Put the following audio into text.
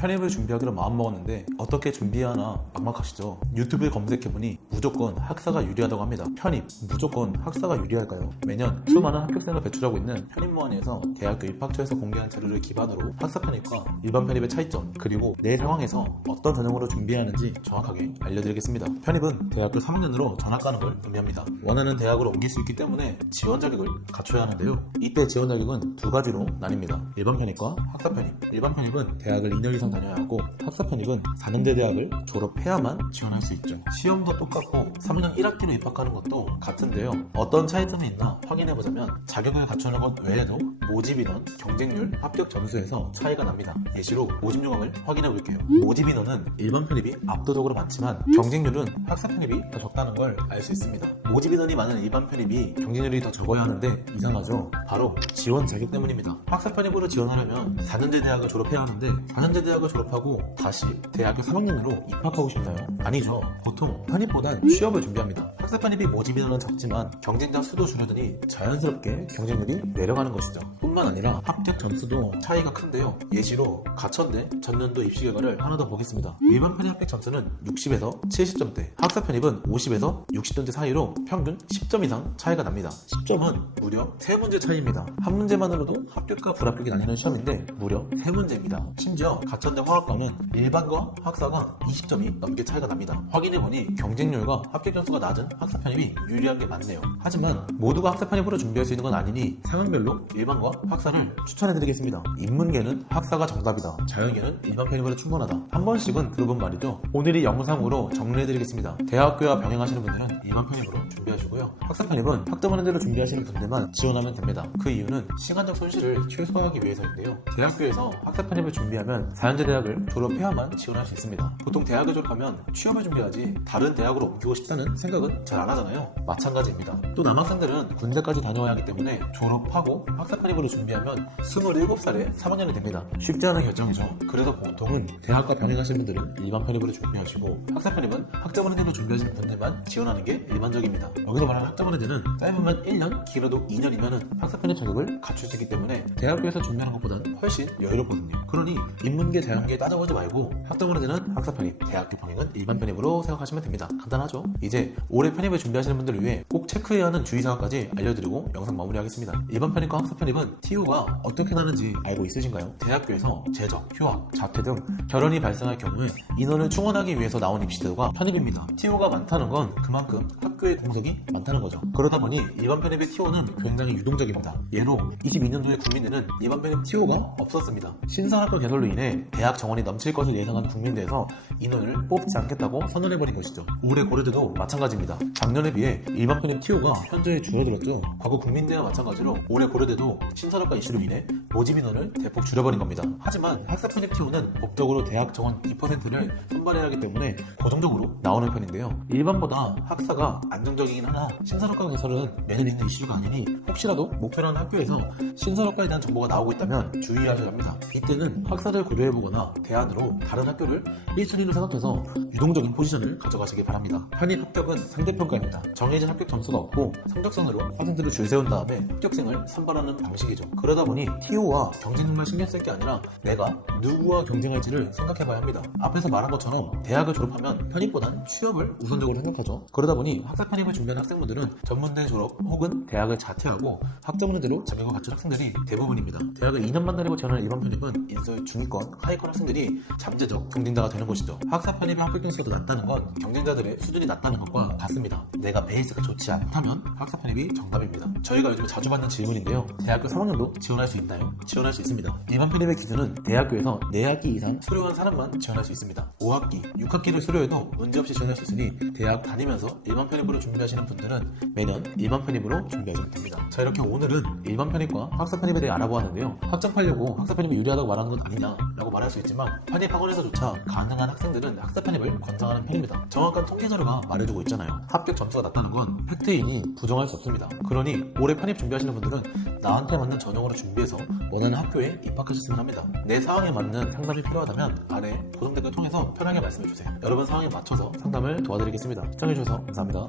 편입을 준비하기로 마음먹었는데 어떻게 준비하나 막막하시죠? 유튜브에 검색해보니 무조건 학사가 유리하다고 합니다. 편입, 무조건 학사가 유리할까요? 매년 수많은 합격생을 배출하고 있는 편입무한에서 대학교 입학처에서 공개한 자료를 기반으로 학사 편입과 일반 편입의 차이점, 그리고 내 상황에서 어떤 전형으로 준비해야 하는지 정확하게 알려드리겠습니다. 편입은 대학교 3학년으로 전학 가는 걸 의미합니다. 원하는 대학으로 옮길 수 있기 때문에 지원 자격을 갖춰야 하는데요. 이때 지원 자격은 두 가지로 나뉩니다. 일반 편입과 학사 편입. 일반 편입은 대학을 2년 이상 다녀야 하고, 학사 편입은 4년제 대학을 졸업해야만 지원할 수 있죠. 시험도 똑같고 3년 1학기로 입학하는 것도 같은데요. 어떤 차이점이 있나 확인해보자면, 자격을 갖추는 것 외에도 모집인원, 경쟁률, 합격 점수에서 차이가 납니다. 예시로 모집 요강을 확인해볼게요. 모집 인원은 일반 편입이 압도적으로 많지만 경쟁률은 학사 편입이 더 적다는 걸 알 수 있습니다. 모집 인원이 많은 일반 편입이 경쟁률이 더 적어야 하는데 이상하죠? 바로 지원 자격 때문입니다. 학사 편입으로 지원하려면 4년제 대학을 졸업해야 하는데, 4년제 대학을 졸업하고 다시 대학교 3학년으로 입학하고 싶나요? 아니죠. 보통 편입보단 취업을 준비합니다. 학사 편입이 모집 인원은 적지만 경쟁자 수도 줄어드니 자연스럽게 경쟁률이 내려가는 것이죠. 뿐만 아니라 합격 점수도 차이가 큰데요. 예시로 가천대 전년도 입시 결과를 하나 더 보겠습니다. 일반 편입 합격 점수는 60에서 70점대, 학사 편입은 50에서 60점대 사이로 평균 10점 이상 차이가 납니다. 10점은 무려 3문제 차이입니다. 한 문제만으로도 합격과 불합격이 나뉘는 시험인데 무려 3문제입니다. 심지어 가천대 화학과는 일반과 학사가 20점이 넘게 차이가 납니다. 확인해보니 경쟁률과 합격 점수가 낮은 학사 편입이 유리한 게 맞네요. 하지만 모두가 학사 편입으로 준비할 수 있는 건 아니니 상황별로 일반과 학사를 추천해드리겠습니다. 인문계는 학사가 정답이다, 자연계는 일반 편입으로 충분하다, 한 번씩은 들어본 말이죠. 오늘 이 영상으로 정리해드리겠습니다. 대학교와 병행하시는 분들은 일반 편입으로 준비하시고요. 학사 편입은 학점하는 대로 준비하시는 분들만 지원하면 됩니다. 그 이유는 시간적 손실을 최소화하기 위해서인데요. 대학교에서 학사 편입을 준비하면 4년제 대학을 졸업해야만 지원할 수 있습니다. 보통 대학을 졸업하면 취업을 준비하지 다른 대학으로 옮기고 싶다는 생각은 잘 안 하잖아요. 마찬가지입니다. 또 남학생들은 군대까지 다녀와야 하기 때문에 졸업하고 학사 편입으로 준비하면 27살에 3학년이 됩니다. 쉽지 않은 결정이죠. 그래서 보통은 대학과 병행하시는 분들은 일반 편입으로 준비하시고, 학사 편입은 학점하는 대로 준비하시는 분들만 지원하는 게 일반적입니다. 여기서 말하는 학점하는 데는 짧으면 1년, 길어도 2년이면 학사 편입 자격을 갖출 수 있기 때문에 대학교에서 준비하는 것보다는 훨씬 여유롭거든요. 그러니 인문계, 자연계 따져보지 말고 학점하는 데는 학사 편입, 대학교 병행은 일반 편입으로 생각하시면 됩니다. 간단하죠? 이제 올해 편입을 준비하시는 분들을 위해 꼭 체크해야 하는 주의사항까지 알려드리고 영상 마무리하겠습니다. 일반 편입과 학사 편입은 TO가 어떻게 나는지 알고 있으신가요? 대학교에서 재적, 휴학, 자퇴 등 결연이 발생할 경우에 인원을 충원하기 위해서 나온 입시제도가 편입입니다. TO가 많다는 건 그만큼 학교의 공석이 많다는 거죠. 그러다 보니 일반 편입의 TO는 굉장히 유동적입니다. 예로 22년도에 국민대는 일반 편입 TO가 없었습니다. 신설학교 개설로 인해 대학 정원이 넘칠 것을 예상한 국민대에서 인원을 뽑지 않겠다고 선언해버린 것이죠. 올해 고려대도 마찬가지입니다. 작년에 비해 일반 편입 TO가 현저히 줄어들었죠. 과거 국민대와 마찬가지로 올해 고려대도 신설학과 이슈로 인해 모집 인원을 대폭 줄여버린 겁니다. 하지만 학사 편입 TO는 법적으로 대학 정원 2%를 선발해야 하기 때문에 고정적으로 나오는 편인데요. 일반보다 학사가 안정적이긴 하나 신설학과 개설은 매년 있는 이슈가 아니니 혹시라도 목표라는 학교에서 신설학과에 대한 정보가 나오고 있다면 주의하셔야 합니다. 이때는 학사를 고려해보거나 대안으로 다른 학교를 1순위로 생각해서 유동적인 포지션을 가져가시기 바랍니다. 편입 합격은 상대평가입니다. 정해진 합격 점수가 없고 성적선으로 학생들을 줄 세운 다음에 합격생을 선발하는 방식이죠. 그러다 보니 TO와 경쟁률만 신경 쓸 게 아니라 내가 누구와 경쟁할지를 생각해봐야 합니다. 앞에서 말한 것처럼 대학을 졸업하면 편입보단 취업을 우선적으로 생각하죠. 그러다 보니 학사 편입을 준비하는 학생분들은 전문대 졸업 혹은 대학을 자퇴하고 학점하는 대로 자격을 갖춘 학생들이 대부분입니다. 대학을 2년만 다니고 지원하는 일반 편입은 인서울 중위권, 하위권 학생들이 잠재적 경쟁자가 되는 것이죠. 학사 편입의 합격 점수가 더 낮다는 건 경쟁자들의 수준이 낮다는 것과 같습니다. 내가 베이스가 좋지 않다면 학사 편입이 정답입니다. 저희가 요즘 자주 받는 질문인데요. 대학교 3학년도 지원할 수 있나요? 지원할 수 있습니다. 일반 편입의 기준은 대학교에서 4학기 이상 수료한 사람만 지원할 수 있습니다. 5학기, 6학기를 수료해도 문제없이 지원할 수 있으니 대학 다니면서 일반 편입으로 준비하시는 분들은 매년 일반 편입으로 준비하시면 됩니다. 자, 이렇게 오늘은 일반 편입과 학사 편입에 대해 알아보았는데요. 학점하려고 학사 편입이 유리하다고 말하는 건 아니냐라고 말할 수 있지만 편입 학원에서조차 가능한 학생들은 학사 편입을 권장하는 편입니다. 정확한 통계 자료가 말해주고 있잖아요. 합격 점수가 낮다는 건 팩트이니 부정할 수 없습니다. 그러니 올해 편입 준비하시는 분들은 나한테 맞는 전형으로 준비해서 원하는 학교에 입학하셨으면 합니다. 내 상황에 맞는 상담이 필요하다면 아래 고정 댓글 통해서 편하게 말씀해주세요. 여러분 상황에 맞춰서 상담을 도와드리겠습니다. 시청해주셔서 감사합니다.